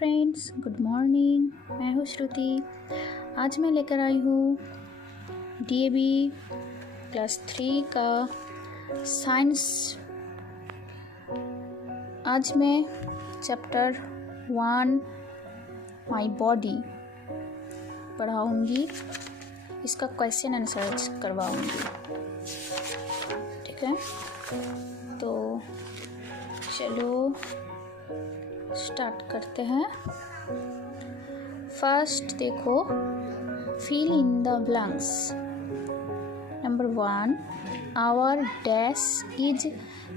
Friends, good morning. मैं हूँ श्रुति। आज मैं लेकर आई हूँ DAV क्लास 3 का साइंस। आज मैं चैप्टर 1 माय बॉडी पढ़ाऊँगी। इसका क्वेश्चन आंसर करवाऊँगी। ठीक है, तो चलो स्टार्ट करते हैं। फर्स्ट देखो, fill in the blanks. Number 1, our dash is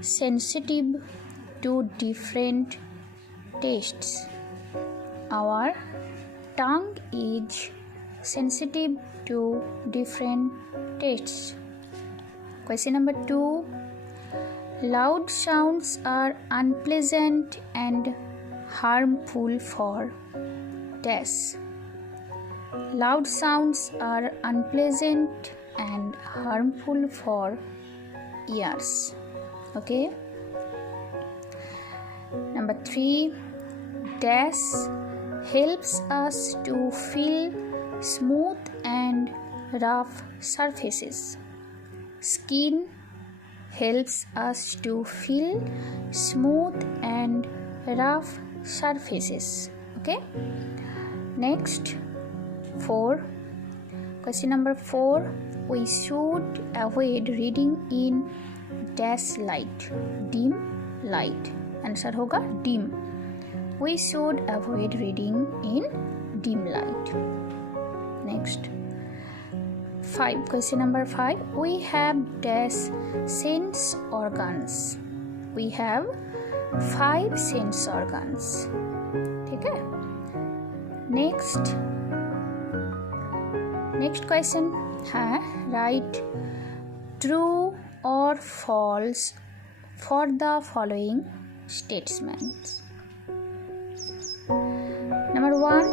sensitive to different tastes. Our tongue is sensitive to different tastes. Question number 2, loud sounds are unpleasant and harmful for dash. Loud sounds are unpleasant and harmful for ears. Okay. Number 3, dash helps us to feel smooth and rough surfaces. Skin helps us to feel smooth and rough surfaces. Okay. Next, 4. Question number 4. We should avoid reading in dash light. Dim light. Answer होगा dim. We should avoid reading in dim light. Next, 5. Question number 5. We have dash sense organs. We have 5 sense organs. ठीक है. Next question है, write true or false for the following statements. Number 1,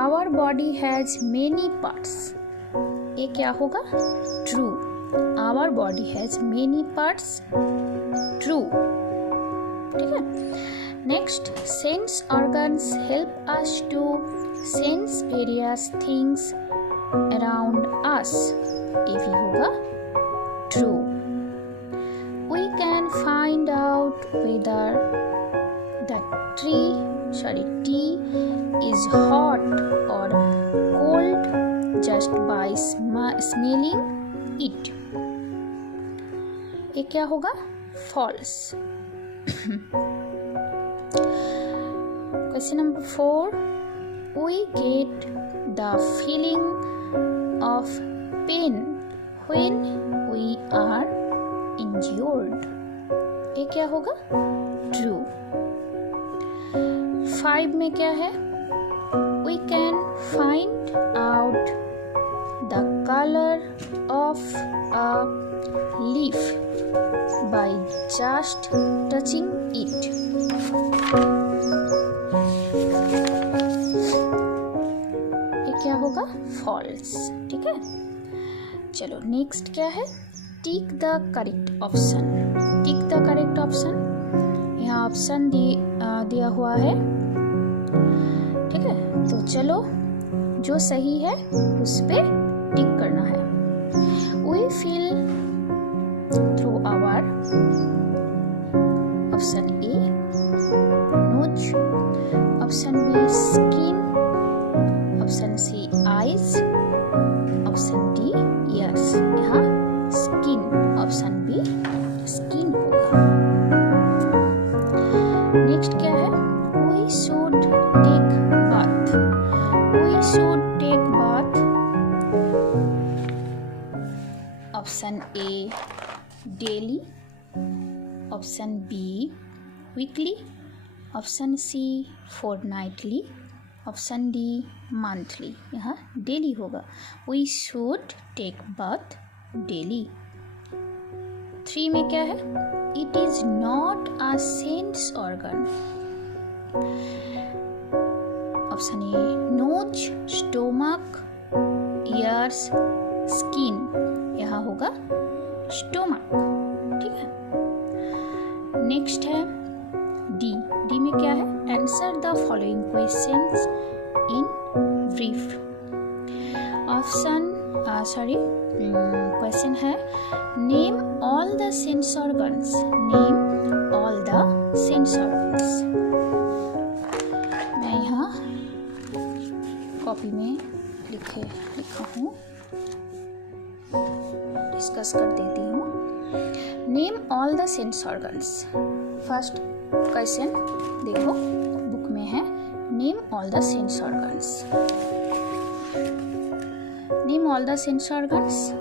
our body has many parts. ये क्या होगा? True. Our body has many parts. True. ठीक है। Next, sense organs help us to sense various things around us. ये भी होगा true. We can find out whether the tea is hot और cold just by smelling it. ये क्या होगा? False. Question number 4. We get the feeling of pain when we are injured. ये क्या होगा? True. 5 में क्या है? We can find out the color of a leaf by just touching it. ये क्या होगा? False. ठीक है। चलो नेक्स्ट क्या है? Tick the correct option. Tick the correct option. यहाँ ऑप्शन दिया हुआ है। ठीक है, तो चलो जो सही है उस पे टिक करना है। We feel through our option A nose, option B skin, option C eyes, option D ears। यहाँ skin, option B skin होगा। नेक्स्ट क्या है? We should take bath. We should take bath. Option A daily, option B weekly, option C fortnightly, option D monthly। यहाँ daily होगा। We should take bath daily। 3 में क्या है? It is not a sense organ। Option A nose, stomach, ears, skin. यहाँ होगा stomach. ठीक है। Next है डी में क्या है? Answer the following questions in brief. Question है name all the sense organs. Name all the sense organs. मैं यहाँ कॉपी में लिखा हूँ, डिस्कस कर देती हूँ। Name all the sense organs. First question देखो बुक में है, name all the sense organs. Name all the sense organs.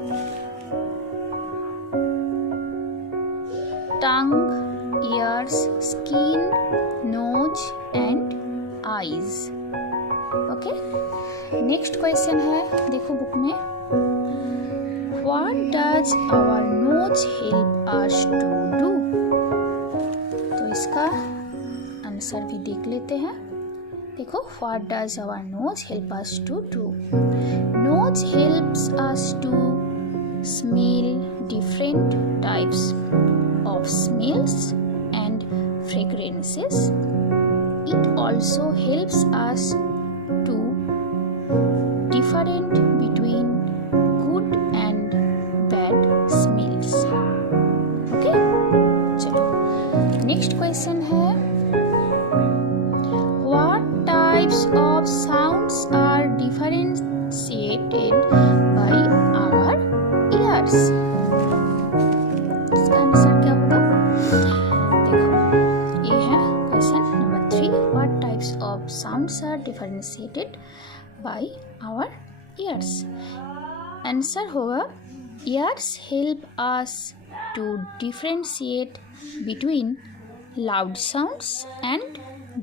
Tongue, ears, skin, nose and eyes. Okay, next question है देखो बुक में, What does our nose help us to do? तो इसका answer भी देख लेते हैं। देखो, What does our nose help us to do? Nose helps us to smell different types of smells and fragrances. It also helps us to different between good and bad smells. Okay, चलो next question है, What types of sounds are differentiated by our ears? इसका answer क्या होगा? देखो ये है question number 3, What types of sounds are differentiated by our ears? Answer होगा ears help us to differentiate between loud sounds and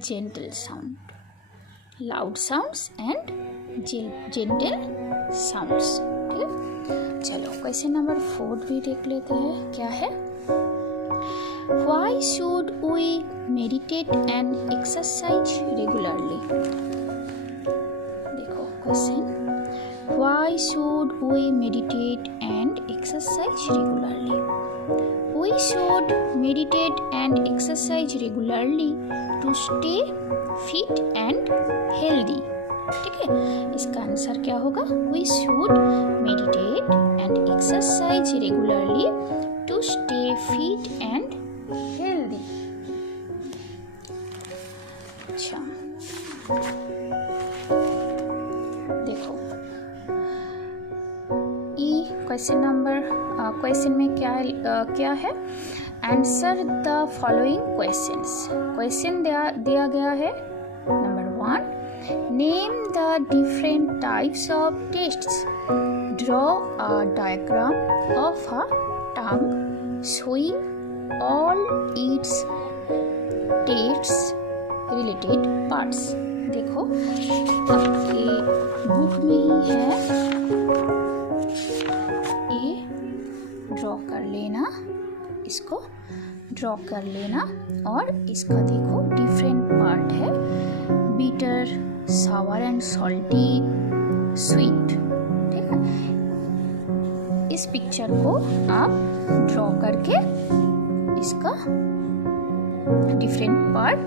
gentle sound. Loud sounds and gentle sounds. ठीक है, चलो क्वेश्चन नंबर 4 भी देख लेते हैं, क्या है? Why should we meditate and exercise regularly? देखो question, Why should we meditate and exercise regularly? We should meditate and exercise regularly to stay fit and healthy. ठीक है, इसका आंसर क्या होगा? We should meditate and exercise regularly to stay fit and healthy. अच्छा, देखो question में क्या है? Answer the following questions. Question दिया गया है number 1, name the different types of tests. Draw a diagram of a tongue showing all it's tests related parts. देखो आपके बुक में ही है, ड्रॉ कर लेना, इसको ड्रॉ कर लेना। और इसका देखो डिफरेंट पार्ट है, bitter, sour and salty, sweet. ठीक है, इस पिक्चर को आप ड्रॉ करके इसका डिफरेंट पार्ट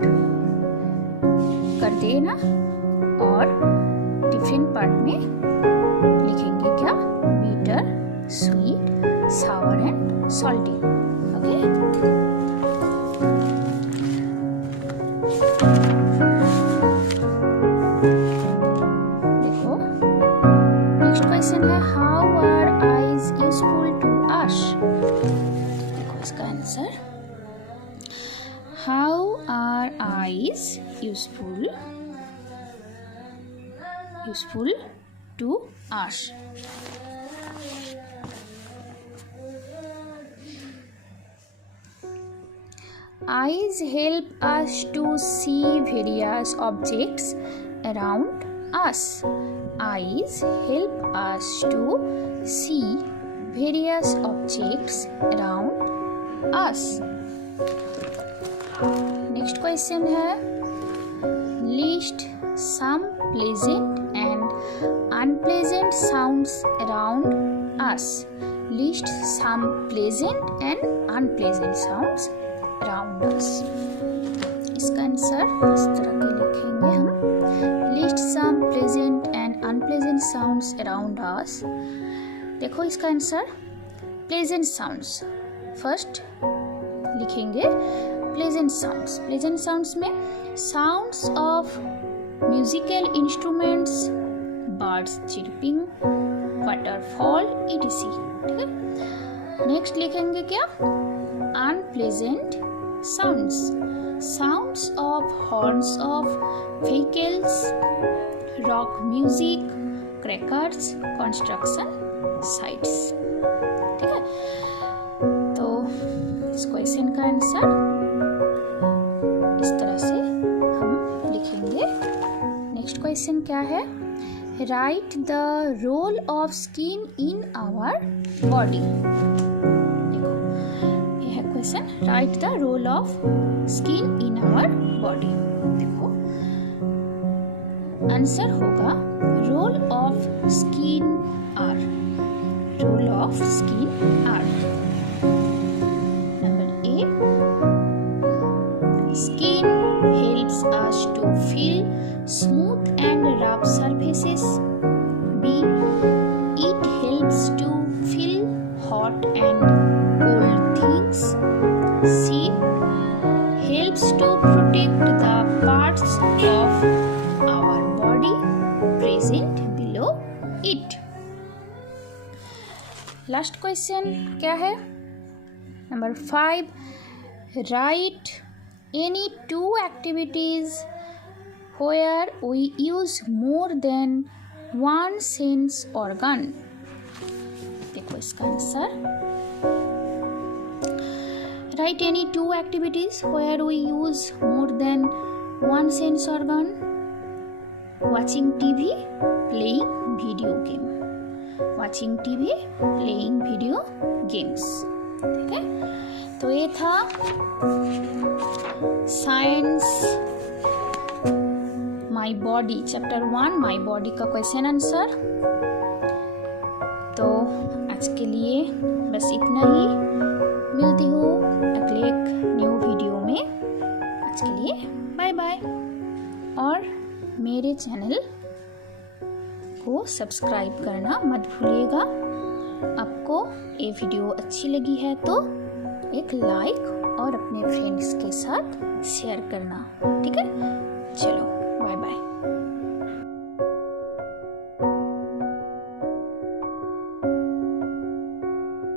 कर देना और डिफरेंट पार्ट में लिखेंगे क्या? Bitter, sweet, sour and salty. Okay, देखो नेक्स्ट क्वेश्चन है, how are eyes useful to us? देखो इसका answer, how are eyes useful to us? Eyes help us to see various objects around us. Eyes help us to see various objects around us. Next question है, list some pleasant and unpleasant sounds around us. List some pleasant and unpleasant sounds around us. इसका answer इस तरह के लिखेंगे हम। List some pleasant and unpleasant sounds around us. देखो इसका answer pleasant sounds first लिखेंगे। प्लेजेंट साउंड्स, प्लेजेंट साउंड्स में sounds of musical instruments, birds chirping, waterfall etc। ठीक है। नेक्स्ट लिखेंगे क्या? Unpleasant sounds, sounds of horns of vehicles, rock music, crackers, construction sites. ठीक है। तो इस क्वेश्चन का आंसर इस तरह से हम लिखेंगे। नेक्स्ट क्वेश्चन क्या है? Write the role of skin in our body. देखो ये है question, write the role of skin in our body. देखो आंसर होगा role of skin are, role of skin are. Number A, skin helps us to feel smooth and rough surfaces. B, it helps to feel hot and cold things. C, helps to protect the parts of our body present below it. Last question क्या है? Number 5, write any 2 activities where we use more than one sense organ. देखो इसका answer, write any 2 activities where we use more than one sense organ. Watching TV, playing video game. Watching TV, playing video games. ठीक है। तो ये था science my body chapter 1 my body का question answer. तो आज के लिए बस इतना ही, मिलती हूँ अगले एक न्यू वीडियो में। आज के लिए बाय बाय। और मेरे चैनल को सब्सक्राइब करना मत भूलिएगा। आपको ये वीडियो अच्छी लगी है तो एक लाइक और अपने फ्रेंड्स के साथ शेयर करना। ठीक है, चलो बाय बाय।